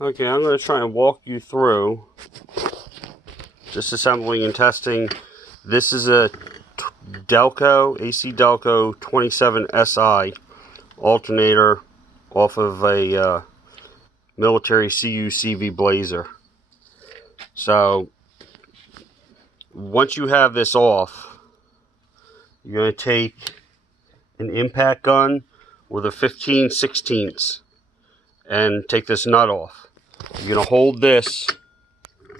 Okay, I'm going to try and walk you through disassembling and testing. This is a Delco, AC Delco 27 SI alternator off of a military cucv blazer. So once you have this off, you're going to take an impact gun with a 15/16 and take this nut off. You're going to hold this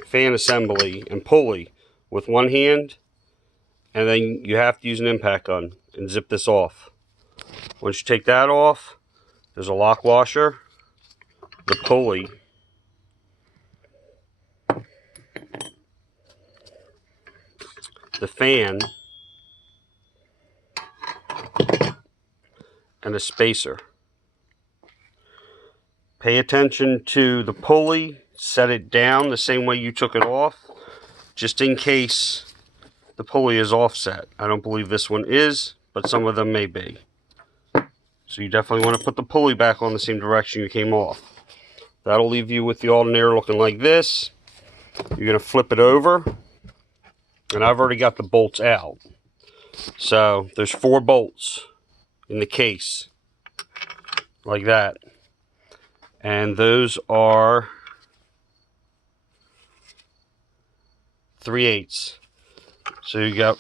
fan assembly and pulley with one hand, and then you have to use an impact gun and zip this off. Once you take that off, there's a lock washer, the pulley, the fan, and a spacer. Pay attention to the pulley, set it down the same way you took it off, just in case the pulley is offset. I don't believe this one is, but some of them may be. So you definitely want to put the pulley back on the same direction you came off. That'll leave you with the alternator looking like this. You're going to flip it over, and I've already got the bolts out. So there's 4 bolts in the case, like that. And those are 3/8. So you got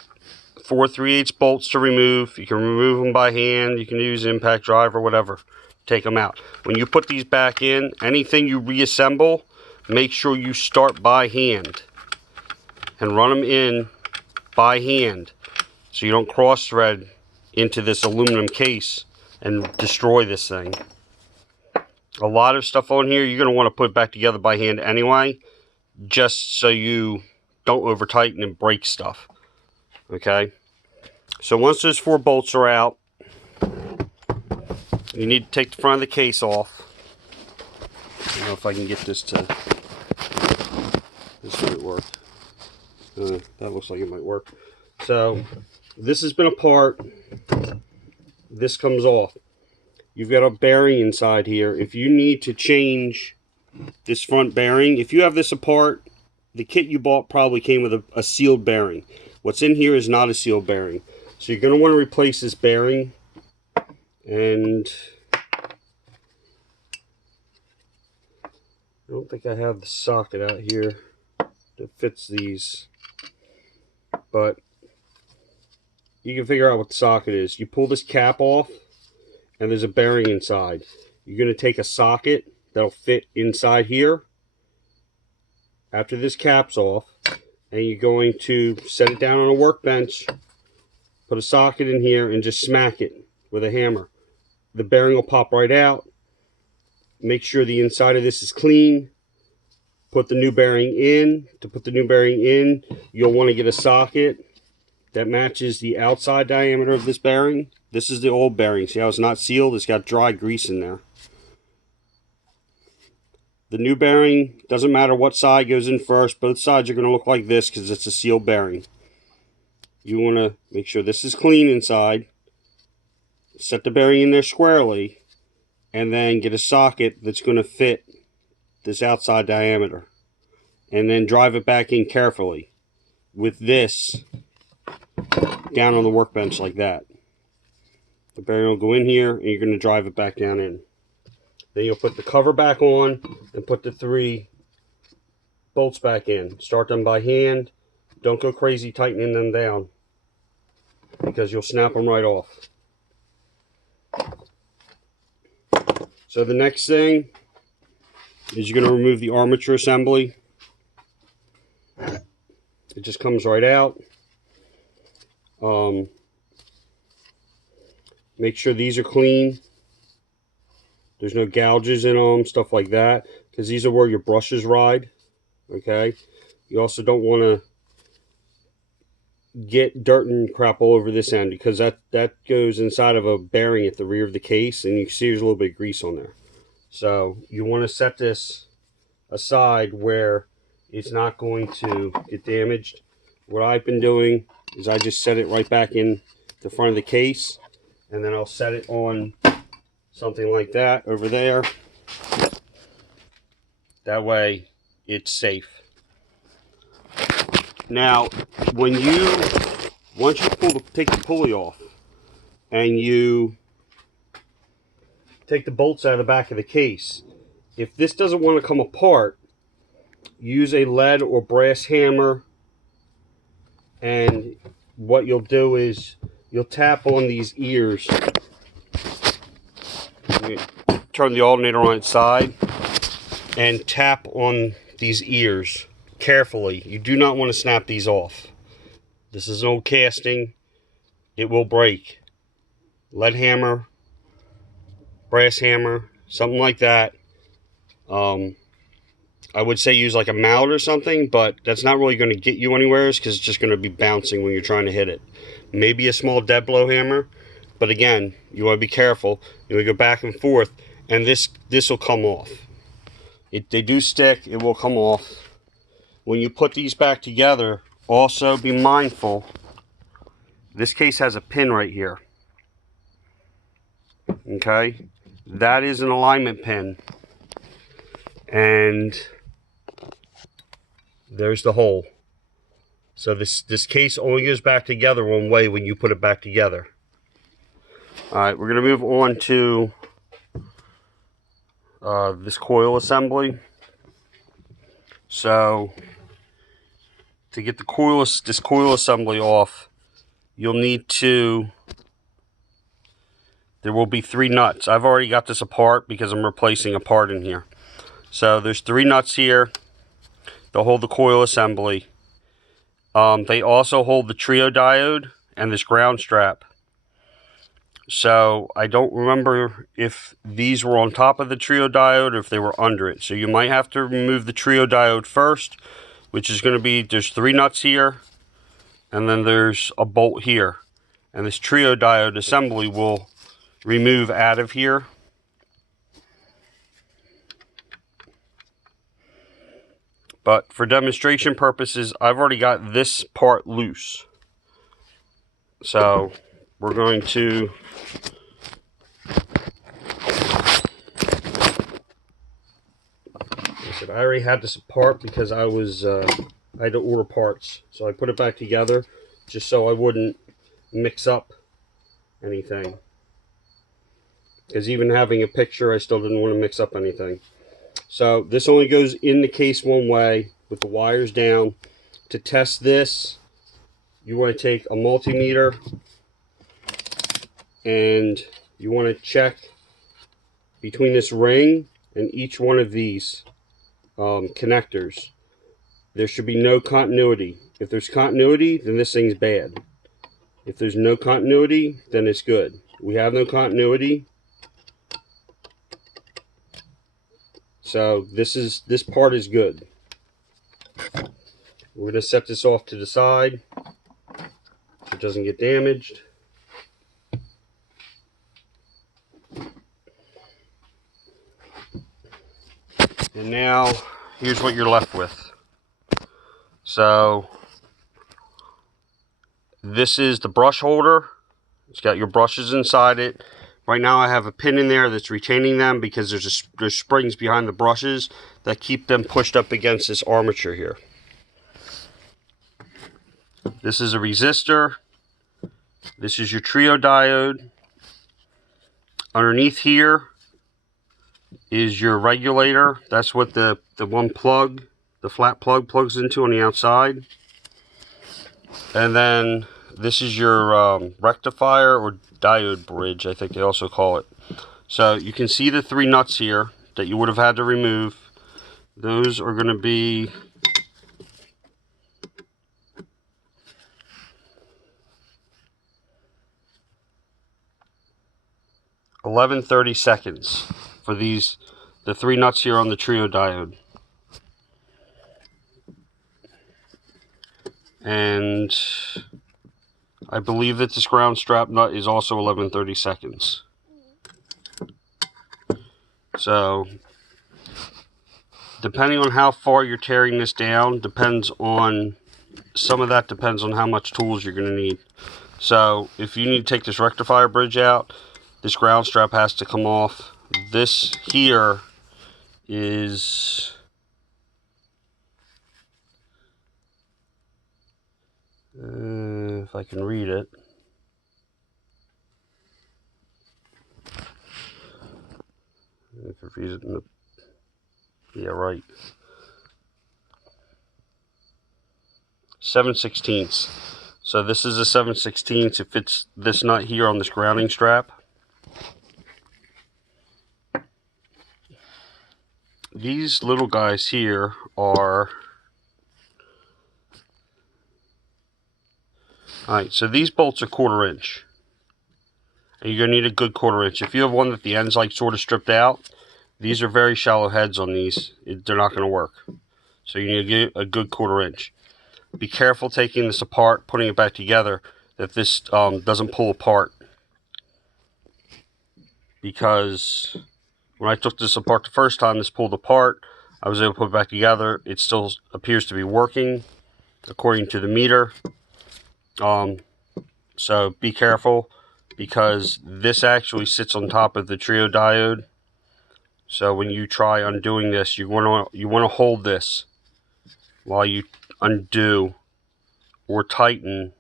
4 3/8 bolts to remove. You can remove them by hand. You can use an impact drive or whatever. Take them out. When you put these back in, anything you reassemble, make sure you start by hand and run them in by hand so you don't cross thread into this aluminum case and destroy this thing. A lot of stuff on here you're going to want to put back together by hand anyway, just so you don't over tighten and break stuff. Okay, so once those 4 bolts are out, you need to take the front of the case off. I don't know if I can get this to, this might work. That looks like it might work. So this has been apart. This comes off. You've got a bearing inside here. If you need to change this front bearing, if you have this apart, the kit you bought probably came with a sealed bearing. What's in here is not a sealed bearing. So you're going to want to replace this bearing. And I don't think I have the socket out here that fits these. But you can figure out what the socket is. You pull this cap off, and there's a bearing inside. You're going to take a socket that'll fit inside here after this cap's off, and you're going to set it down on a workbench, put a socket in here, and just smack it with a hammer. The bearing will pop right out. Make sure the inside of this is clean. Put the new bearing in. To put the new bearing in, you'll want to get a socket that matches the outside diameter of this bearing. This is the old bearing. See how it's not sealed? It's got dry grease in there. The new bearing, doesn't matter what side goes in first. Both sides are going to look like this because it's a sealed bearing. You want to make sure this is clean inside. Set the bearing in there squarely. And then get a socket that's going to fit this outside diameter. And then drive it back in carefully with this down on the workbench like that. The bearing will go in here, and you're going to drive it back down in. Then you'll put the cover back on and put the 3 bolts back in. Start them by hand. Don't go crazy tightening them down, because you'll snap them right off. So the next thing is you're going to remove the armature assembly. It just comes right out. Make sure these are clean. There's no gouges in them, stuff like that, because these are where your brushes ride. Okay. You also don't want to get dirt and crap all over this end, because that goes inside of a bearing at the rear of the case, and you see there's a little bit of grease on there. So you want to set this aside where it's not going to get damaged. What I've been doing is I just set it right back in the front of the case, and then I'll set it on something like that over there, That way it's safe. Now, once you take the pulley off and you take the bolts out of the back of the case, if this doesn't want to come apart, use a lead or brass hammer, and what you'll do is you'll tap on these ears. Turn the alternator on its side and tap on these ears carefully. You do not want to snap these off. This is an old casting. It will break. Lead hammer, brass hammer, something like that. I would say use like a mallet or something, but that's not really going to get you anywhere because it's just going to be bouncing when you're trying to hit it. Maybe a small dead blow hammer, but again, you want to be careful. You want to go back and forth, and this will come off. They do stick. It will come off. When you put these back together, also be mindful. This case has a pin right here. Okay, that is an alignment pin, and there's the hole. So this case only goes back together one way when you put it back together. All right, we're going to move on to this coil assembly. So to get this coil assembly off, you'll need to, there will be 3 nuts. I've already got this apart because I'm replacing a part in here. So there's 3 nuts here. They'll hold the coil assembly. They also hold the trio diode and this ground strap. So I don't remember if these were on top of the trio diode or if they were under it. So you might have to remove the trio diode first, which is going to be, there's 3 nuts here, and then there's a bolt here. And this trio diode assembly will remove out of here. But for demonstration purposes, I've already got this part loose. So we're going to I already had this apart because I had to order parts. So I put it back together just so I wouldn't mix up anything. Because even having a picture, I still didn't want to mix up anything. So this only goes in the case one way with the wires down. To test this, you want to take a multimeter and you want to check between this ring and each one of these connectors. There should be no continuity. If there's continuity, then this thing's bad. If there's no continuity, then it's good. We have no continuity. So this part is good. We're going to set this off to the side so it doesn't get damaged. And now here's what you're left with. So this is the brush holder. It's got your brushes inside it. Right now I have a pin in there that's retaining them because there's springs behind the brushes that keep them pushed up against this armature here. This is a resistor. This is your trio diode. Underneath here is your regulator. That's what the one plug, the flat plug, plugs into on the outside. And then this is your rectifier or diode bridge, I think they also call it. So you can see the 3 nuts here that you would have had to remove. Those are going to be 11-30 seconds for the 3 nuts here on the trio diode. And I believe that this ground strap nut is also 11-30 seconds. So depending on how far you're tearing this down, some of that depends on how much tools you're going to need. So if you need to take this rectifier bridge out, this ground strap has to come off. This here is if I can read it. I can read it in the, yeah, right. 7/16. So this is a 7/16. It fits this nut here on this grounding strap. These little guys here are, alright, so these bolts are 1/4 inch. And you're going to need a good 1/4 inch. If you have one that the end's like sort of stripped out, these are very shallow heads on these. They're not going to work. So you need to get a good 1/4 inch. Be careful taking this apart, putting it back together, that this doesn't pull apart. Because when I took this apart the first time, this pulled apart. I was able to put it back together. It still appears to be working according to the meter. So be careful, because this actually sits on top of the trio diode. So when you try undoing this, you want to hold this while you undo or tighten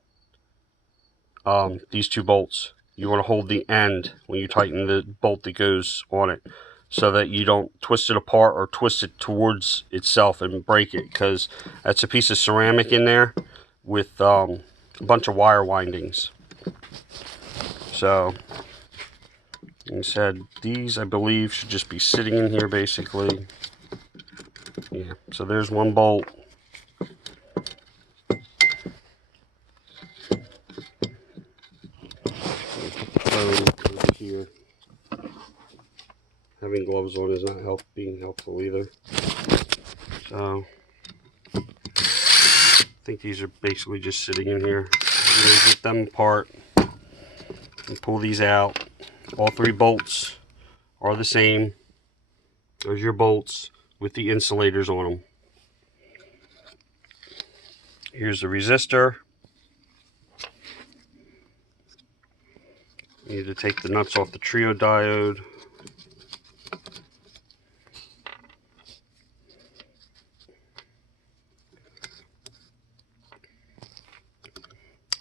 these two bolts. You want to hold the end when you tighten the bolt that goes on it, so that you don't twist it apart or twist it towards itself and break it, because that's a piece of ceramic in there with a bunch of wire windings. So, like I said, these I believe should just be sitting in here basically. Yeah, so there's one bolt. Over here. Having gloves on is not being helpful either. So I think these are basically just sitting in here. I'm going to get them apart and pull these out. All 3 bolts are the same. There's your bolts with the insulators on them. Here's the resistor. You need to take the nuts off the trio diode.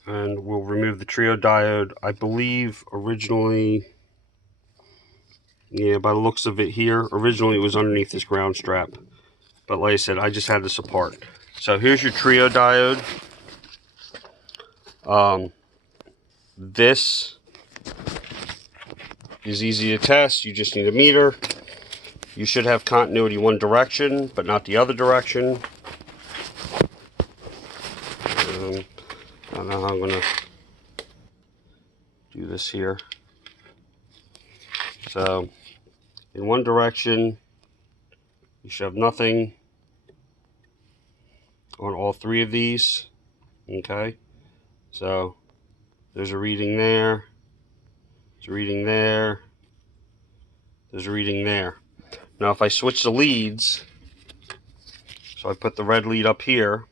And we'll remove the trio diode. I believe originally, yeah, by the looks of it here, originally it was underneath this ground strap. But like I said, I just had this apart. So here's your trio diode. This is easy to test. You just need a meter. You should have continuity one direction, but not the other direction. I don't know how I'm going to do this here. So, in one direction, you should have nothing on all 3 of these. Okay, so there's a reading there, there's a reading there, there's a reading there. Now if I switch the leads, so I put the red lead up here,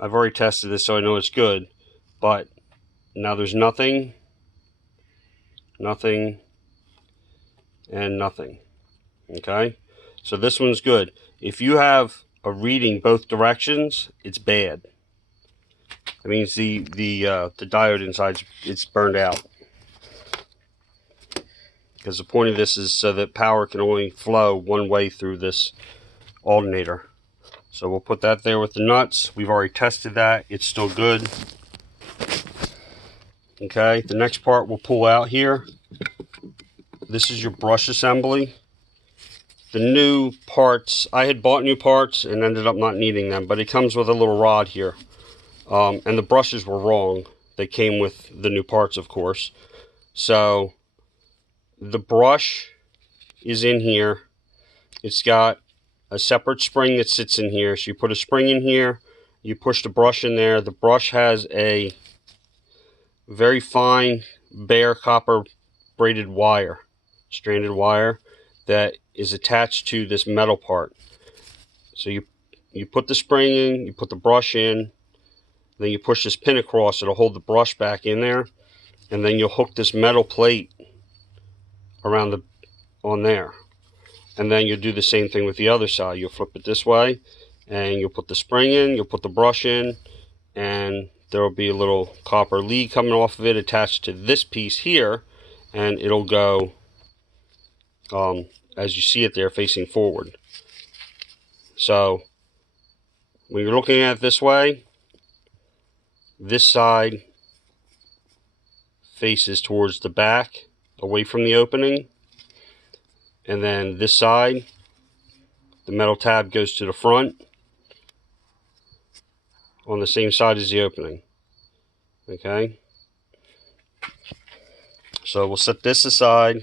I've already tested this so I know it's good, but now there's nothing, nothing, and nothing. Okay, so this one's good. If you have a reading both directions, it's bad. That means the diode inside, it's burned out. Because the point of this is so that power can only flow one way through this alternator. So we'll put that there with the nuts. We've already tested that. It's still good. Okay, the next part we'll pull out here. This is your brush assembly. The new parts, I had bought new parts and ended up not needing them, but it comes with a little rod here. And the brushes were wrong. They came with the new parts, of course. So the brush is in here. It's got a separate spring that sits in here. So you put a spring in here, you push the brush in there. The brush has a very fine bare copper braided wire, stranded wire, that is attached to this metal part. So you put the spring in, you put the brush in, then you push this pin across, it'll hold the brush back in there, and then you'll hook this metal plate around on there. And then you'll do the same thing with the other side. You'll flip it this way, and you'll put the spring in, you'll put the brush in, and there will be a little copper lead coming off of it attached to this piece here, and it'll go as you see it there, facing forward. So when you're looking at it this way, this side faces towards the back, away from the opening, and then this side, the metal tab goes to the front on the same side as the opening. Okay, so we'll set this aside.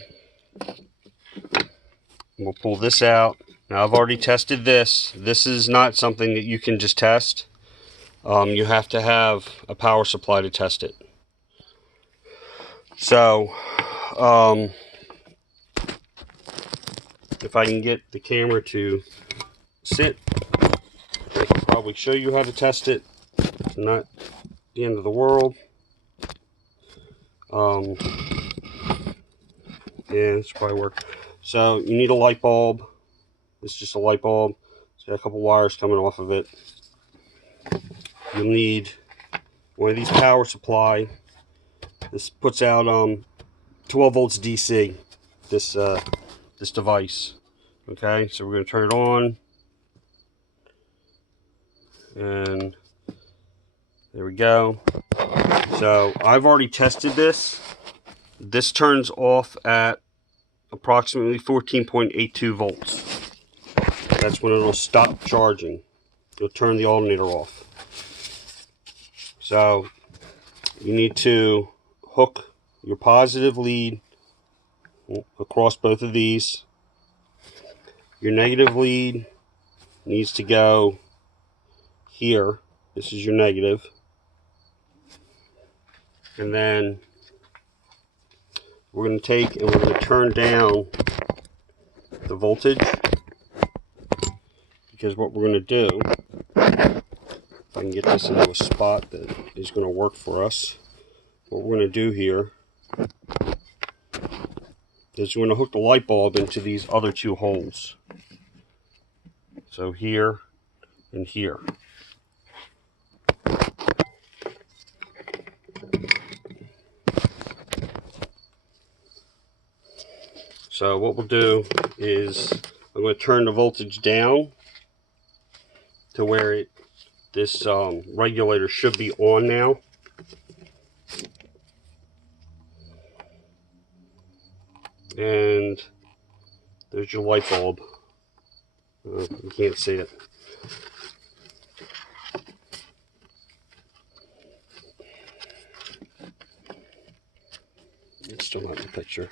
We'll pull this out. Now I've already tested this. This is not something that you can just test. You have to have a power supply to test it. So if I can get the camera to sit, I can probably show you how to test it. It's not the end of the world. Yeah, this will probably work. So you need a light bulb. It's just a light bulb. It's got a couple wires coming off of it. You'll need one of these power supply. This puts out 12 volts DC. This device. Okay, so we're going to turn it on, and there we go. So I've already tested this. This turns off at approximately 14.82 volts. That's when it'll stop charging. You'll turn the alternator off. So you need to hook your positive lead across both of these. Your negative lead needs to go here. This is your negative. And then we're going to take and we're going to turn down the voltage, because what we're going to do, if I can get this into a spot that is going to work for us, what we're going to do here is we're going to hook the light bulb into these other two holes. So here and here. So what we'll do is I'm going to turn the voltage down to where this regulator should be on now. And there's your light bulb. You can't see it. It's still not in the picture.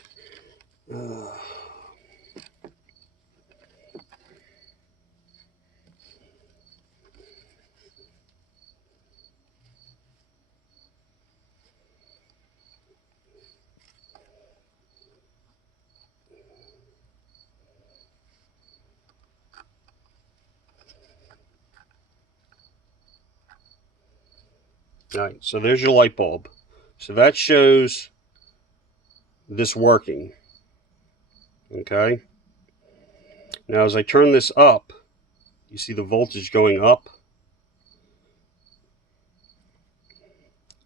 Alright, so there's your light bulb. So that shows this working. Okay. Now as I turn this up, you see the voltage going up.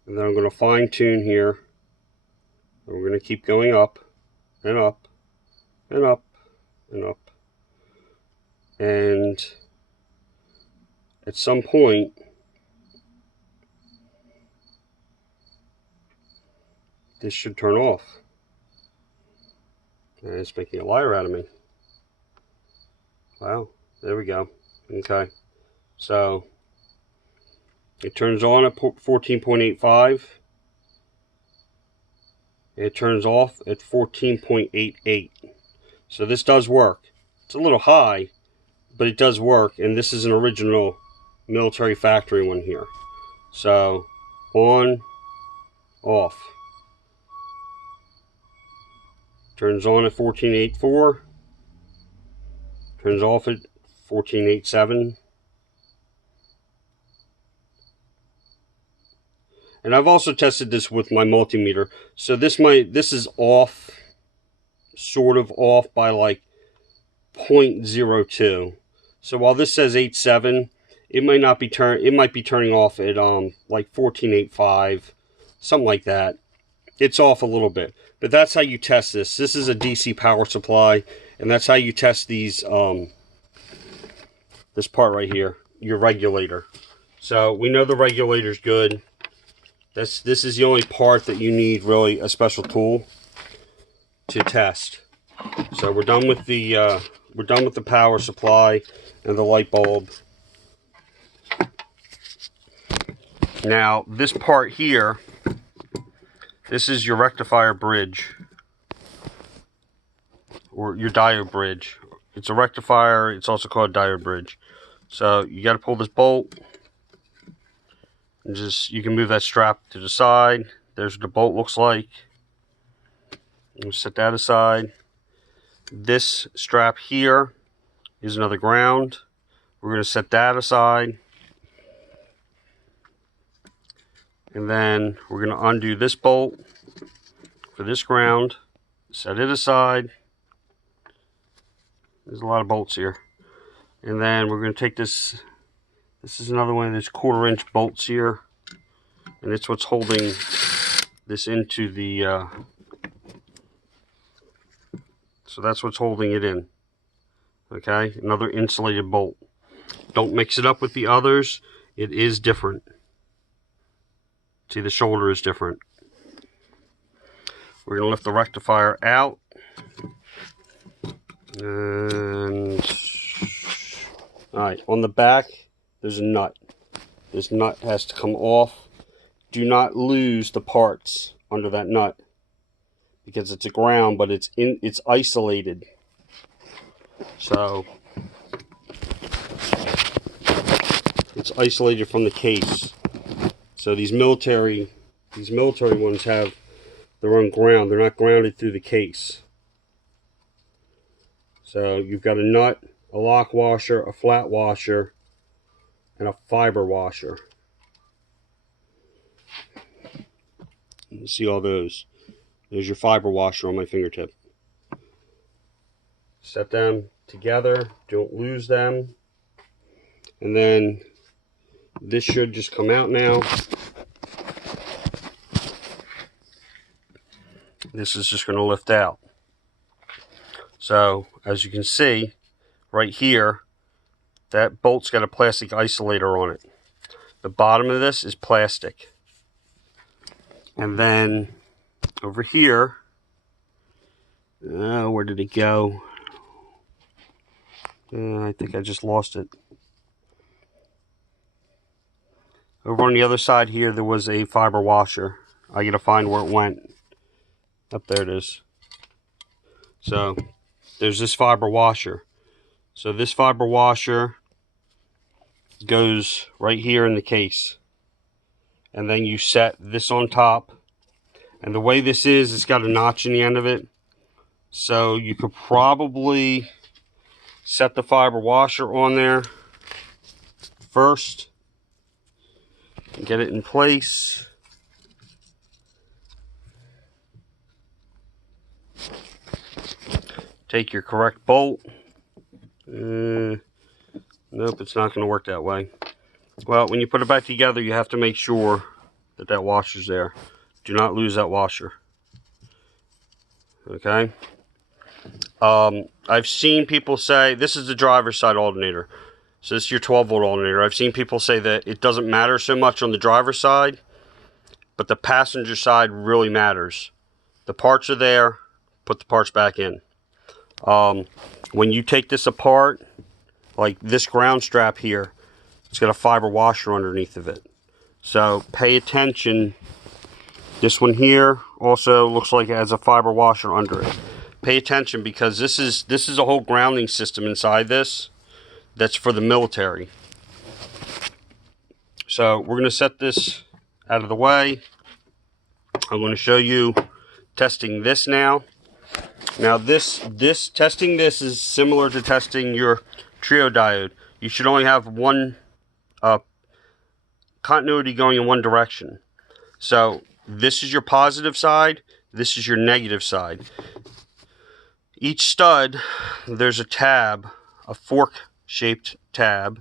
And then I'm going to fine tune here. And we're going to keep going up and up and up and up. And at some point, this should turn off. And it's making a liar out of me. Wow, there we go. Okay, so it turns on at 14.85. It turns off at 14.88. So this does work. It's a little high, but it does work. And this is an original military factory one here. So on, off. Turns on at 14.84. Turns off at 14.87. And I've also tested this with my multimeter. So this is off, sort of off by like 0.02. So while this says 8.7, it might not be it might be turning off at like 14.85, something like that. It's off a little bit, but that's how you test this. This is a DC power supply, and that's how you test these this part right here, your regulator. So we know the regulator's good. This is the only part that you need really a special tool to test. So we're done with the power supply and the light bulb. Now this part here, this is your rectifier bridge, or your diode bridge. It's a rectifier, it's also called a diode bridge. So you got to pull this bolt, and you can move that strap to the side. There's what the bolt looks like. We'll set that aside. This strap here is another ground. We're going to set that aside. And then we're going to undo this bolt for this ground. Set it aside. There's a lot of bolts here. And then we're going to take this. This is another one of these 1/4 inch bolts here. And it's what's holding this into the... so that's what's holding it in. Okay, another insulated bolt. Don't mix it up with the others. It is different. See, the shoulder is different. We're going to lift the rectifier out. And alright, on the back there's a nut. This nut has to come off. Do not lose the parts under that nut, because it's a ground, but it's isolated. So it's isolated from the case. So these military ones have their own ground. They're not grounded through the case. So you've got a nut, a lock washer, a flat washer, and a fiber washer. You see all those. There's your fiber washer on my fingertip. Set them together, don't lose them. And then this should just come out now. This is just going to lift out. So as you can see right here, that bolt's got a plastic isolator on it. The bottom of this is plastic. And then over here, where did it go? I think I just lost it. Over on the other side here, there was a fiber washer. I gotta find where it went. Up there it is. So there's this fiber washer. So this fiber washer goes right here in the case. And then you set this on top. And the way this is, it's got a notch in the end of it. So you could probably set the fiber washer on there first. Get it in place. Take your correct bolt. Nope, it's not going to work that way. Well, when you put it back together, you have to make sure that that washer's there. Do not lose that washer. Okay. I've seen people say, this is the driver's side alternator. So this is your 12 volt alternator. I've seen people say that it doesn't matter so much on the driver's side, but the passenger side really matters. The parts are there, put the parts back in. When you take this apart, like this ground strap here, it's got a fiber washer underneath of it. So pay attention. This one here also looks like it has a fiber washer under it. Pay attention, because this is a whole grounding system inside this that's for the military. So we're going to set this out of the way. I'm going to show you testing this now. Now testing this is similar to testing your trio diode. You should only have one continuity going in one direction. So this is your positive side, this is your negative side. each stud, there's a tab, a fork-shaped tab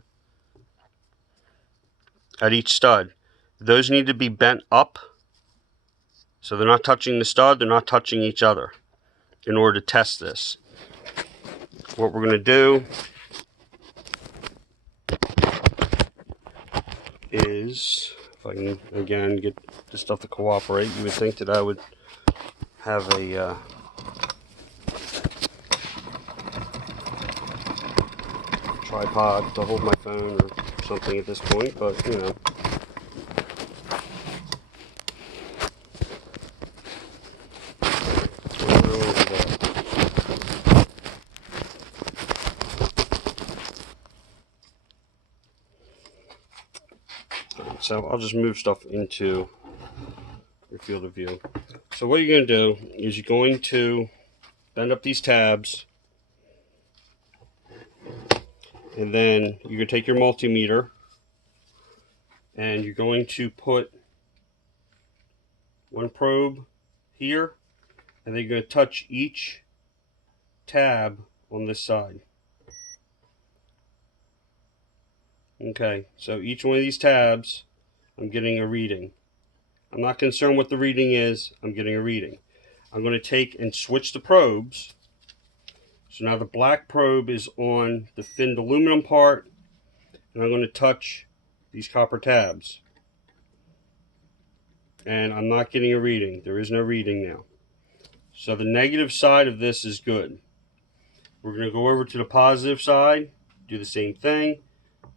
at each stud. Those need to be bent up so they're not touching the stud, they're not touching each other in order to test this. What we're going to do is, if I can again get this stuff to cooperate, you would think that I would have a tripod to hold my phone or something at this point, but you know. So I'll just move stuff into your field of view. So what you're going to do is you're going to bend up these tabs, and then you're going to take your multimeter and you're going to put one probe here, and then you're going to touch each tab on this side. Okay, so each one of these tabs, I'm getting a reading. I'm not concerned what the reading is, I'm getting a reading. I'm going to take and switch the probes. So now the black probe is on the thinned aluminum part, and I'm going to touch these copper tabs. And I'm not getting a reading. There is no reading now. So the negative side of this is good. We're going to go over to the positive side, do the same thing.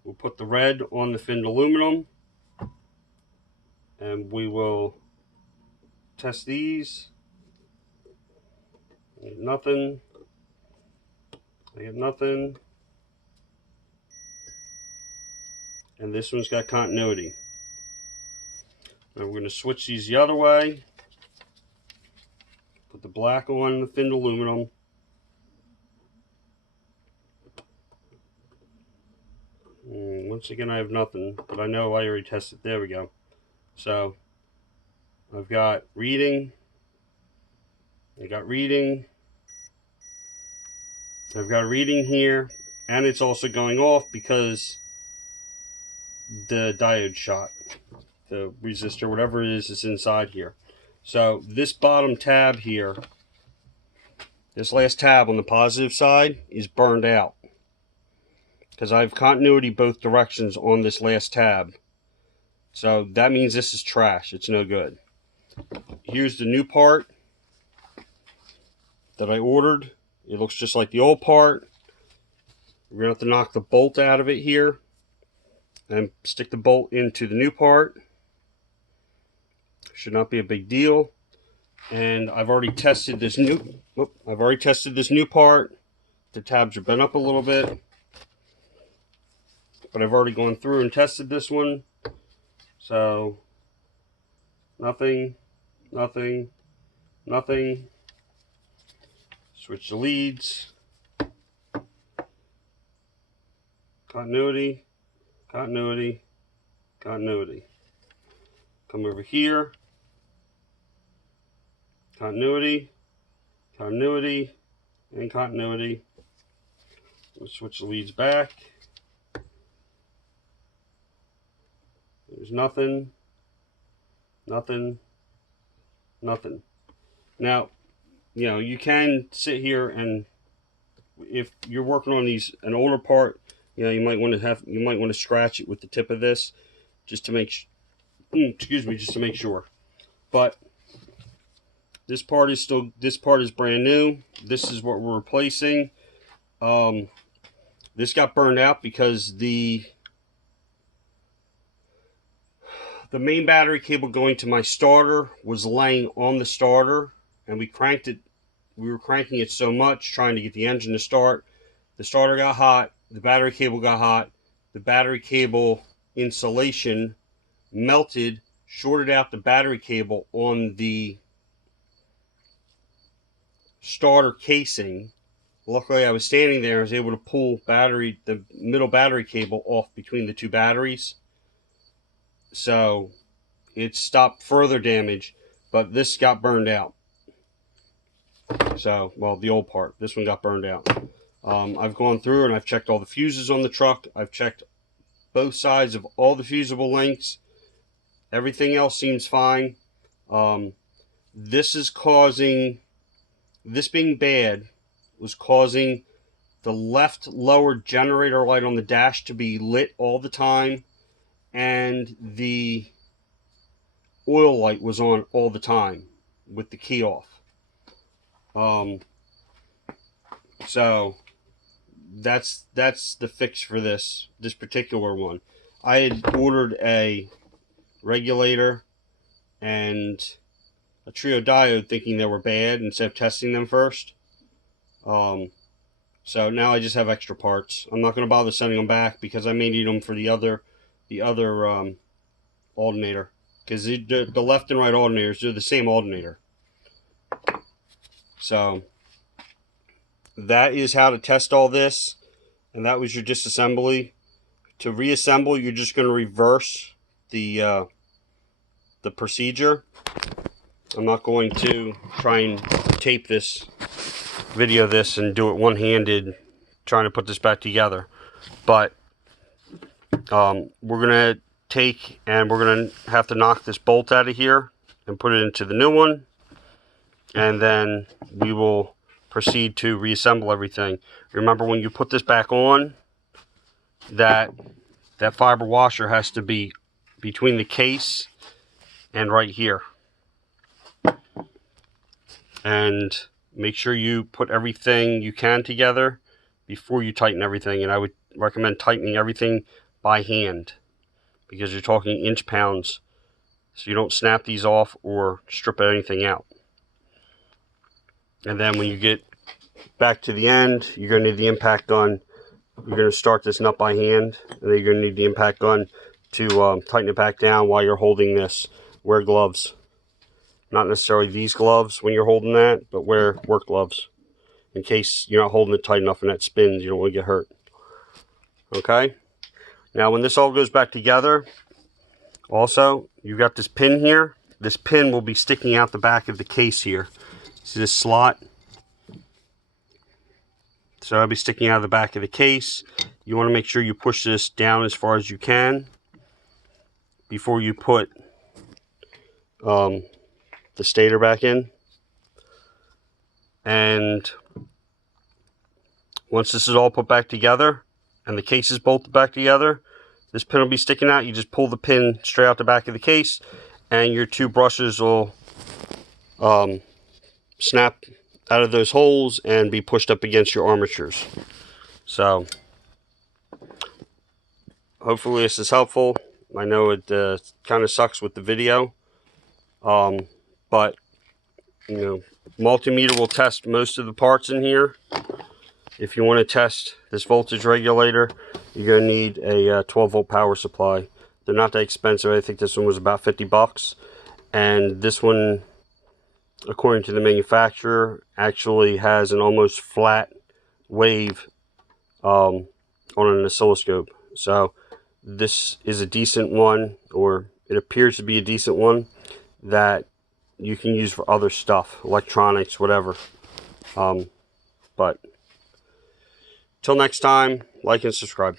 We'll put the red on the thinned aluminum, and we will test these. I get nothing. I get nothing. And this one's got continuity. Now we're going to switch these the other way. Put the black on the thinned aluminum. Once again, I have nothing, but I know I already tested. There we go. So I've got reading. I got reading. I've got a reading here, and it's also going off because the diode shot, the resistor, whatever it is inside here. So this bottom tab here, this last tab on the positive side is burned out because I have continuity both directions on this last tab. So that means this is trash. It's no good. Here's the new part that I ordered. It looks just like the old part. We're going to have to knock the bolt out of it here and stick the bolt into the new part. Should not be a big deal. And I've already tested this new part. The tabs are bent up a little bit, but I've already gone through and tested this one. So nothing, nothing, nothing. Switch the leads. Continuity, continuity, continuity. Come over here. Continuity, continuity, and continuity. We'll switch the leads back. There's nothing, nothing, nothing. Now, you know, you can sit here and if you're working on an older part, you know, you might want to scratch it with the tip of this just to make just to make sure. But this part is brand new. This is what we're replacing. This got burned out because the main battery cable going to my starter was laying on the starter, and we were cranking it so much trying to get the engine to start. The starter got hot, the battery cable got hot, the battery cable insulation melted, shorted out the battery cable on the starter casing. Luckily I was standing there, I was able to pull the middle battery cable off between the two batteries. So it stopped further damage, but this got burned out. So, well, the old part. This one got burned out. I've gone through and I've checked all the fuses on the truck. I've checked both sides of all the fusible links. Everything else seems fine. This being bad was causing the left lower generator light on the dash to be lit all the time, and the oil light was on all the time with the key off. So that's the fix for this particular one. I had ordered a regulator and a trio diode thinking they were bad instead of testing them first. So now I just have extra parts. I'm not going to bother sending them back because I may need them for the other alternator, because the left and right alternators, they're the same alternator. So that is how to test all this, and that was your disassembly. To reassemble, you're just going to reverse the procedure. I'm not going to try and tape this, video this, and do it one-handed trying to put this back together. But we're going to take and we're going to have to knock this bolt out of here and put it into the new one. And then we will proceed to reassemble everything. Remember, when you put this back on, that fiber washer has to be between the case and right here. And make sure you put everything you can together before you tighten everything. And I would recommend tightening everything by hand, because you're talking inch pounds, so you don't snap these off or strip anything out. And then when you get back to the end, you're going to need the impact gun. You're going to start this nut by hand, and then you're going to need the impact gun to tighten it back down while you're holding this. Wear gloves. Not necessarily these gloves when you're holding that, but wear work gloves in case you're not holding it tight enough and that spins. You don't want to get hurt. Okay? Now when this all goes back together, also, you've got this pin here. This pin will be sticking out the back of the case here. See this slot? So it'll be sticking out of the back of the case. You want to make sure you push this down as far as you can before you put the stator back in. And once this is all put back together and the case is bolted back together, this pin will be sticking out. You just pull the pin straight out the back of the case, and your two brushes will snap out of those holes and be pushed up against your armatures. So hopefully this is helpful. I know it kind of sucks with the video, but you know, multimeter will test most of the parts in here. If you want to test this voltage regulator, you're going to need a 12 volt power supply. They're not that expensive. I think this one was about 50 bucks. And this one, according to the manufacturer, actually has an almost flat wave on an oscilloscope. So this is a decent one, or it appears to be a decent one, that you can use for other stuff, electronics, whatever. But till next time, like and subscribe.